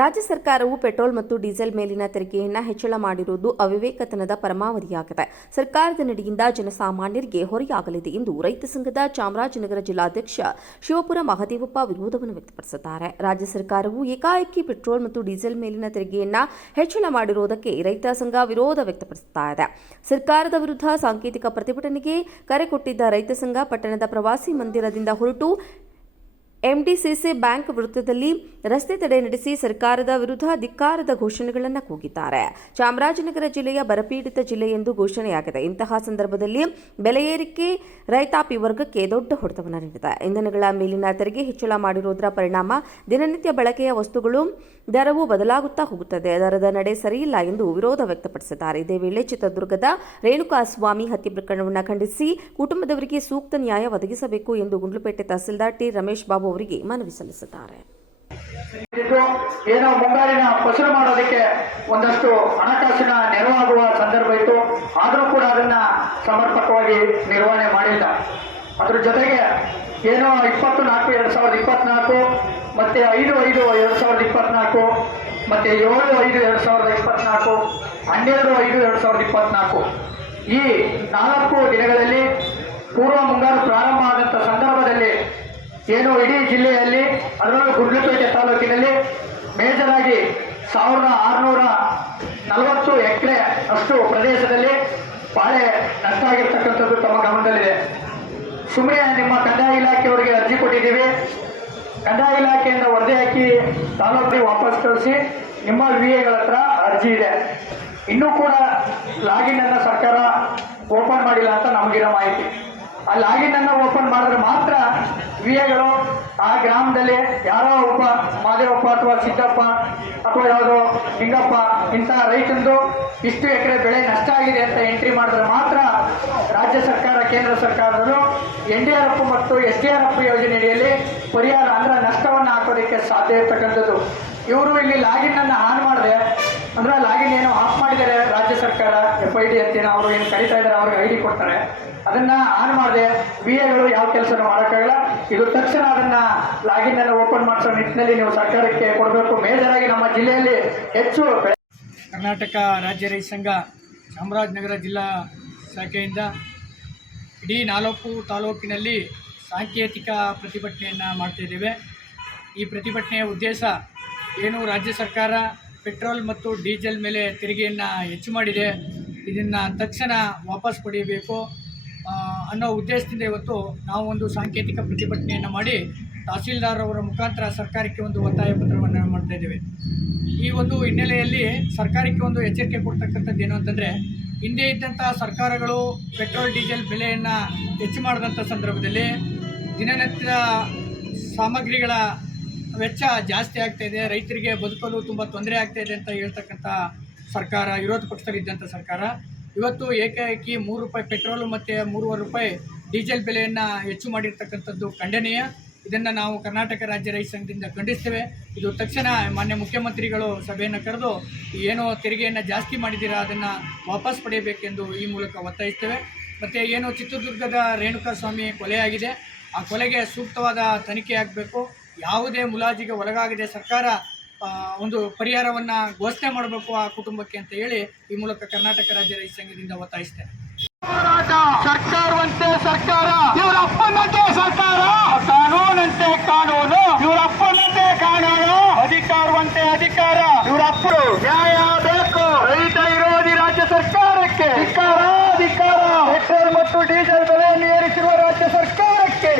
ರಾಜ್ಯ ಸರ್ಕಾರವು ಪೆಟ್ರೋಲ್ ಮತ್ತು ಡೀಸೆಲ್ ಮೇಲಿನ ತೆರಿಗೆಯನ್ನು ಹೆಚ್ಚಳ ಮಾಡಿರುವುದು ಅವಿವೇಕತನದ ಪರಮಾವಧಿಯಾಗಿದೆ. ಸರ್ಕಾರದ ನಡೆಯಿಂದ ಜನಸಾಮಾನ್ಯರಿಗೆ ಹೊರೆಯಾಗಲಿದೆ ಎಂದು ರೈತ ಸಂಘದ ಚಾಮರಾಜನಗರ ಜಿಲ್ಲಾಧ್ಯಕ್ಷ ಶಿವಪುರ ಮಹದೇವಪ್ಪ ವಿರೋಧವನ್ನು ವ್ಯಕ್ತಪಡಿಸಿದ್ದಾರೆ. ರಾಜ್ಯ ಸರ್ಕಾರವು ಏಕಾಏಕಿ ಪೆಟ್ರೋಲ್ ಮತ್ತು ಡೀಸೆಲ್ ಮೇಲಿನ ತೆರಿಗೆಯನ್ನು ಹೆಚ್ಚಳ ಮಾಡಿರುವುದಕ್ಕೆ ರೈತ ಸಂಘ ವಿರೋಧ ವ್ಯಕ್ತಪಡಿಸುತ್ತಾ ಇದೆ ಸರ್ಕಾರದ ವಿರುದ್ಧ ಸಾಂಕೇತಿಕ ಪ್ರತಿಭಟನೆಗೆ ಕರೆ ಕೊಟ್ಟಿದ್ದ ರೈತ ಸಂಘ ಪಟ್ಟಣದ ಪ್ರವಾಸಿ ಮಂದಿರದಿಂದ ಹೊರಟು ಎಂಡಿಸಿಸಿ ಬ್ಯಾಂಕ್ ವೃತ್ತದಲ್ಲಿ ರಸ್ತೆ ತಡೆ ನಡೆಸಿ ಸರ್ಕಾರದ ವಿರುದ್ಧ ಧಿಕ್ಕಾರದ ಘೋಷಣೆಗಳನ್ನು ಕೂಗಿದ್ದಾರೆ. ಚಾಮರಾಜನಗರ ಜಿಲ್ಲೆಯ ಬರಪೀಡಿತ ಜಿಲ್ಲೆ ಎಂದು ಘೋಷಣೆಯಾಗಿದೆ. ಇಂತಹ ಸಂದರ್ಭದಲ್ಲಿ ಬೆಲೆ ಏರಿಕೆ ರೈತಾಪಿ ವರ್ಗಕ್ಕೆ ದೊಡ್ಡ ಹೊಡೆತವನ್ನು ನೀಡಿದೆ. ಇಂಧನಗಳ ಮೇಲಿನ ತೆರಿಗೆ ಹೆಚ್ಚಳ ಮಾಡಿರುವುದರ ಪರಿಣಾಮ ದಿನನಿತ್ಯ ಬಳಕೆಯ ವಸ್ತುಗಳು ದರವು ಬದಲಾಗುತ್ತಾ ಹೋಗುತ್ತದೆ. ದರದ ನಡೆ ಸರಿಯಿಲ್ಲ ಎಂದು ವಿರೋಧ ವ್ಯಕ್ತಪಡಿಸಿದ್ದಾರೆ. ಇದೇ ವೇಳೆ ಚಿತ್ರದುರ್ಗದ ರೇಣುಕಾಸ್ವಾಮಿ ಹತ್ಯೆ ಪ್ರಕರಣವನ್ನು ಖಂಡಿಸಿ ಕುಟುಂಬದವರಿಗೆ ಸೂಕ್ತ ನ್ಯಾಯ ಒದಗಿಸಬೇಕು ಎಂದು ಗುಂಡ್ಲುಪೇಟೆ ತಹಸೀಲ್ದಾರ್ ಟಿ ರಮೇಶ್ ಬಾಬು ಅವರಿಗೆ ಮನವಿ ಸಲ್ಲಿಸಿದ್ದಾರೆ. ಏನೋ ಮುಂಗಾರಿನ ಫಸಲು ಮಾಡೋದಕ್ಕೆ ಒಂದಷ್ಟು ಹಣಕಾಸಿನ ನೆರವಾಗುವ ಸಂದರ್ಭ ಇತ್ತು. ಆದರೂ ಕೂಡ ಅದನ್ನ ಸಮರ್ಪಕವಾಗಿ ನಿರ್ವಹಣೆ ಮಾಡಿಲ್ಲ. ಅದ್ರ ಜೊತೆಗೆ ಏನೋ ಇಪ್ಪತ್ತು ನಾಲ್ಕು ಎರಡು ಸಾವಿರದ ಇಪ್ಪತ್ನಾಲ್ಕು, ಮತ್ತೆ ಐದು ಐದು, ಎರಡು ಸಾವಿರದ ಇಪ್ಪತ್ನಾಲ್ಕು, ಮತ್ತೆ ಏಳು, ಐದು, ಎರಡು ಸಾವಿರದ ಇಪ್ಪತ್ನಾಲ್ಕು, ಹನ್ನೆರಡು, ಐದು, ಎರಡು ಸಾವಿರದ ಇಪ್ಪತ್ನಾಲ್ಕು. ಈ ನಾಲ್ಕು ದಿನಗಳಲ್ಲಿ ಪೂರ್ವ ಮುಂಗಾರು ಪ್ರಾರಂಭ ಏನು ಇಡೀ ಜಿಲ್ಲೆಯಲ್ಲಿ ಅದರಲ್ಲೂ ಗುಂಡ್ಲುಪೇಟೆ ತಾಲೂಕಿನಲ್ಲಿ ಮೇಜರಾಗಿ ಸಾವಿರದ ಆರುನೂರ ನಲವತ್ತು ಎಕರೆ ಅಷ್ಟು ಪ್ರದೇಶದಲ್ಲಿ ಬಾಳೆ ನಷ್ಟ ಆಗಿರ್ತಕ್ಕಂಥದ್ದು ತಮ್ಮ ಗಮನದಲ್ಲಿದೆ. ಸುಮ್ಮನೆ ನಿಮ್ಮ ಕಂದಾಯ ಇಲಾಖೆಯವರಿಗೆ ಅರ್ಜಿ ಕೊಟ್ಟಿದ್ದೀವಿ. ಕಂದಾಯ ಇಲಾಖೆಯಿಂದ ವರದಿ ಹಾಕಿ ತಾಲೂಕಿಗೆ ವಾಪಸ್ ಕಳಿಸಿ ನಿಮ್ಮ ವಿ ಎಗಳ ಹತ್ರ ಅರ್ಜಿ ಇದೆ. ಇನ್ನೂ ಕೂಡ ಲಾಗಿನ್ ಅನ್ನ ಸರ್ಕಾರ ಓಪನ್ ಮಾಡಿಲ್ಲ ಅಂತ ನಮಗಿರೋ ಮಾಹಿತಿ. ಲಾಗಿನ್ ಅನ್ನ ಓಪನ್ ಮಾಡಿದ್ರೆ ಮಾತ್ರ ವಿ ಎಗಳು ಆ ಗ್ರಾಮದಲ್ಲಿ ಯಾರೋ ಒಬ್ಬ ಮಾದೇವಪ್ಪ ಅಥವಾ ಸಿದ್ದಪ್ಪ ಅಥವಾ ಯಾವುದೋ ಲಿಂಗಪ್ಪ ಇಂತಹ ರೈತಂದು ಇಷ್ಟು ಎಕರೆ ಬೆಳೆ ನಷ್ಟ ಆಗಿದೆ ಅಂತ ಎಂಟ್ರಿ ಮಾಡಿದ್ರೆ ಮಾತ್ರ ರಾಜ್ಯ ಸರ್ಕಾರ, ಕೇಂದ್ರ ಸರ್ಕಾರದವರು ಎನ್ ಡಿ ಆರ್ ಎಫ್ ಮತ್ತು ಎಸ್ ಡಿ ಆರ್ ಎಫ್ ಯೋಜನೆಯಲ್ಲಿ ಪರಿಹಾರ ಅಂದ್ರೆ ನಷ್ಟವನ್ನು ಹಾಕೋದಕ್ಕೆ ಸಾಧ್ಯ ಇರ್ತಕ್ಕಂಥದ್ದು. ಇವರು ಇಲ್ಲಿ ಲಾಗಿನ್ ಅನ್ನ ಆನ್ ಮಾಡಿದೆ ಅಂದ್ರೆ ಲಾಗಿನ್ ಏನೋ ಆಫ್ ಮಾಡಿದ್ದಾರೆ ರಾಜ್ಯ ಸರ್ಕಾರ ಎಫ್ ಐ ಡಿ ಅಂತೇನೋ ಅವರು ಏನು ಕರೀತಾ ಇದ್ದಾರೆ, ಅವ್ರಿಗೆ ಐ ಡಿ ಕೊಡ್ತಾರೆ. ಅದನ್ನ ಆನ್ ಮಾಡಿದೆ ಬಿ ಎಗಳು ಯಾವ ಕೆಲಸನೂ ಮಾಡೋಕ್ಕಾಗಲ್ಲ. ಇದು ತಕ್ಷಣ ಅದನ್ನ ಲಾಗಿನ್ ಅನ್ನು ಓಪನ್ ಮಾಡಿಸೋ ನಿಟ್ಟಿನಲ್ಲಿ ನೀವು ಸರ್ಕಾರಕ್ಕೆ ಕೊಡಬೇಕು. ಮೇಜರಾಗಿ ನಮ್ಮ ಜಿಲ್ಲೆಯಲ್ಲಿ ಹೆಚ್ಚು ಕರ್ನಾಟಕ ರಾಜ್ಯ ರೈತ ಸಂಘ ಚಾಮರಾಜನಗರ ಜಿಲ್ಲಾ ಶಾಖೆಯಿಂದ ಇಡೀ ನಾಲ್ಕು ತಾಲೂಕಿನಲ್ಲಿ ಸಾಂಕೇತಿಕ ಪ್ರತಿಭಟನೆಯನ್ನು ಮಾಡ್ತಾಯಿದ್ದೇವೆ ಈ ಪ್ರತಿಭಟನೆಯ ಉದ್ದೇಶ ಏನು ರಾಜ್ಯ ಸರ್ಕಾರ ಪೆಟ್ರೋಲ್ ಮತ್ತು ಡೀಸೆಲ್ ಮೇಲೆ ತೆರಿಗೆಯನ್ನು ಹೆಚ್ಚು ಮಾಡಿದೆ. ಇದನ್ನು ತಕ್ಷಣ ವಾಪಸ್ ಪಡೆಯಬೇಕು. ಅನ್ನೋ ಉದ್ದೇಶದಿಂದ ಇವತ್ತು ನಾವು ಒಂದು ಸಾಂಕೇತಿಕ ಪ್ರತಿಭಟನೆಯನ್ನು ಮಾಡಿ ತಹಸೀಲ್ದಾರ್ ಅವರ ಮುಖಾಂತರ ಸರ್ಕಾರಕ್ಕೆ ಒಂದು ಒತ್ತಾಯ ಪತ್ರವನ್ನು ಮಾಡ್ತಾ ಇದ್ದೇವೆ. ಈ ಒಂದು ಹಿನ್ನೆಲೆಯಲ್ಲಿ ಸರ್ಕಾರಕ್ಕೆ ಒಂದು ಎಚ್ಚರಿಕೆ ಕೊಡ್ತಕ್ಕಂಥದ್ದು ಏನು ಅಂತಂದರೆ, ಹಿಂದೆ ಇದ್ದಂಥ ಸರ್ಕಾರಗಳು ಪೆಟ್ರೋಲ್, ಡೀಸೆಲ್ ಬೆಲೆಯನ್ನು ಹೆಚ್ಚು ಮಾಡಿದಂಥ ಸಂದರ್ಭದಲ್ಲಿ ದಿನನಿತ್ಯದ ಸಾಮಗ್ರಿಗಳ ವೆಚ್ಚ ಜಾಸ್ತಿ ಆಗ್ತಾ ಇದೆ. ರೈತರಿಗೆ ಬದುಕಲು ತುಂಬ ತೊಂದರೆ ಆಗ್ತಾ ಇದೆ ಅಂತ ಹೇಳ್ತಕ್ಕಂಥ ಸರ್ಕಾರ, ವಿರೋಧ ಪಕ್ಷದಲ್ಲಿದ್ದಂಥ ಸರ್ಕಾರ, ಇವತ್ತು ಏಕಾಏಕಿ ಮೂರು ರೂಪಾಯಿ ಪೆಟ್ರೋಲು ಮತ್ತು ಮೂರುವರೆ ರೂಪಾಯಿ ಡೀಸೆಲ್ ಬೆಲೆಯನ್ನು ಹೆಚ್ಚು ಮಾಡಿರ್ತಕ್ಕಂಥದ್ದು ಖಂಡನೀಯ. ಇದನ್ನು ನಾವು ಕರ್ನಾಟಕ ರಾಜ್ಯ ರೈತ ಸಂಘದಿಂದ ಖಂಡಿಸ್ತೇವೆ. ಇದು ತಕ್ಷಣ ಮಾನ್ಯ ಮುಖ್ಯಮಂತ್ರಿಗಳು ಸಭೆಯನ್ನು ಕರೆದು ಏನು ತೆರಿಗೆಯನ್ನು ಜಾಸ್ತಿ ಮಾಡಿದ್ದೀರಾ, ಅದನ್ನು ವಾಪಸ್ ಪಡೆಯಬೇಕೆಂದು ಈ ಮೂಲಕ ಒತ್ತಾಯಿಸ್ತೇವೆ. ಮತ್ತು ಏನು ಚಿತ್ರದುರ್ಗದ ರೇಣುಕಾ ಸ್ವಾಮಿ ಕೊಲೆಯಾಗಿದೆ ಆ ಕೊಲೆಗೆ ಸೂಕ್ತವಾದ ತನಿಖೆ ಆಗಬೇಕು. ಯಾವುದೇ ಮುಲಾಜಿಗೆ ಒಳಗಾಗದೆ ಸರ್ಕಾರ ಒಂದು ಪರಿಹಾರವನ್ನ ಘೋಷಣೆ ಮಾಡಬೇಕು ಆ ಕುಟುಂಬಕ್ಕೆ ಅಂತ ಹೇಳಿ ಈ ಮೂಲಕ ಕರ್ನಾಟಕ ರಾಜ್ಯ ರೈತ ಸಂಘದಿಂದ ಒತ್ತಾಯಿಸ್ತೇನೆ. ಸರ್ಕಾರವಂತೆ ಸರ್ಕಾರ ಇವರ ಸರ್ಕಾರ. ಕಾನೂನಂತೆ ಕಾನೂನು ಇವರ ಅಪ್ಪನಂತೆ ಕಾನೂನು. ಅಧಿಕಾರವಂತೆ ಅಧಿಕಾರ. ಇವರ ನ್ಯಾಯ ಬೇಕು. ರೈತ ವಿರೋಧಿ ರಾಜ್ಯ ಸರ್ಕಾರಕ್ಕೆ. ಅಧಿಕಾರ ಅಧಿಕಾರ. ಪೆಟ್ರೋಲ್ ಮತ್ತು ಡೀಸೆಲ್ ಬೆಲೆಯನ್ನು ಏರಿಸಿರುವ ರಾಜ್ಯ ಸರ್ಕಾರಕ್ಕೆ.